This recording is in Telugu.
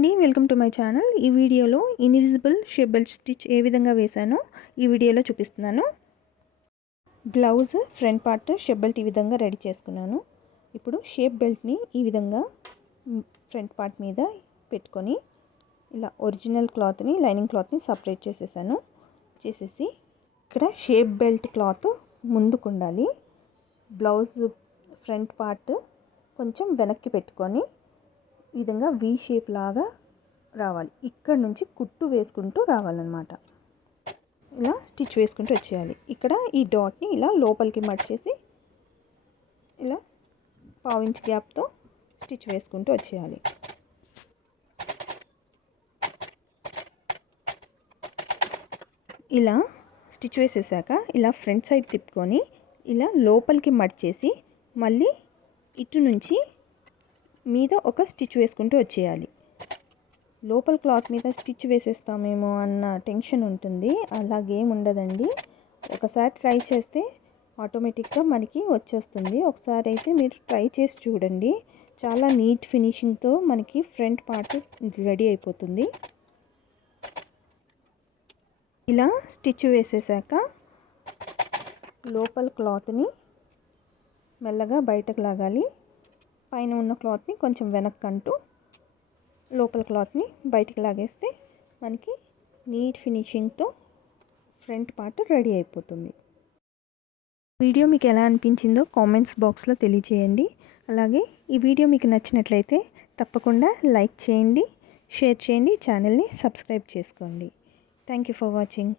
అండి వెల్కమ్ టు మై ఛానల్. ఈ వీడియోలో ఇన్విజిబుల్ షేప్ బెల్ట్ స్టిచ్ ఏ విధంగా వేశానో ఈ వీడియోలో చూపిస్తున్నాను. Blouse front part shape belt ఈ విధంగా రెడీ చేసుకున్నాను. ఇప్పుడు షేప్ బెల్ట్ని ఈ విధంగా ఫ్రంట్ పార్ట్ మీద పెట్టుకొని ఇలా ఒరిజినల్ క్లాత్ని లైనింగ్ క్లాత్ని సపరేట్ చేసేసాను. చేసేసి ఇక్కడ షేప్ బెల్ట్ క్లాత్ ముందుకు ఉండాలి. బ్లౌజ్ ఫ్రంట్ పార్ట్ కొంచెం వెనక్కి పెట్టుకొని విధంగా వి షేప్ లాగా రావాలి. ఇక్కడ నుంచి కుట్టు వేసుకుంటూ రావాలన్నమాట. ఇలా స్టిచ్ వేసుకుంటూ వచ్చేయాలి. ఇక్కడ ఈ డాట్ని ఇలా లోపలికి మడిచేసి ఇలా పావించ్ గ్యాప్తో స్టిచ్ వేసుకుంటూ వచ్చేయాలి. ఇలా స్టిచ్ వేసేసాక ఇలా ఫ్రంట్ సైడ్ తిప్పుకొని ఇలా లోపలికి మడిచేసి మళ్ళీ ఇటు నుంచి మీద ఒక స్టిచ్ వేసుకుంటూ వచ్చేయాలి. లోపల క్లాత్ మీద స్టిచ్ వేసేస్తామేమో అన్న టెన్షన్ ఉంటుంది. అలాగేం ఉండదండి ఒకసారి ట్రై చేస్తే ఆటోమేటిక్గా మనకి వచ్చేస్తుంది. ఒకసారి అయితే మీరు ట్రై చేసి చూడండి. చాలా నీట్ ఫినిషింగ్తో మనకి ఫ్రంట్ పార్ట్ రెడీ అయిపోతుంది. ఇలా స్టిచ్ వేసేసాక లోపల క్లాత్ని మెల్లగా బయటకు లాగాలి. పైన ఉన్న క్లాత్ని కొంచెం వెనక్కి అంటూ లోపల క్లాత్ని బయటికి లాగేస్తే మనకి నీట్ ఫినిషింగ్తో ఫ్రంట్ పార్ట్ రెడీ అయిపోతుంది. వీడియో మీకు ఎలా అనిపించిందో కామెంట్స్ బాక్స్లో తెలియజేయండి అలాగే ఈ వీడియో మీకు నచ్చినట్లయితే తప్పకుండా లైక్ చేయండి షేర్ చేయండి ఛానల్ని సబ్స్క్రైబ్ చేసుకోండి. Thank you for watching.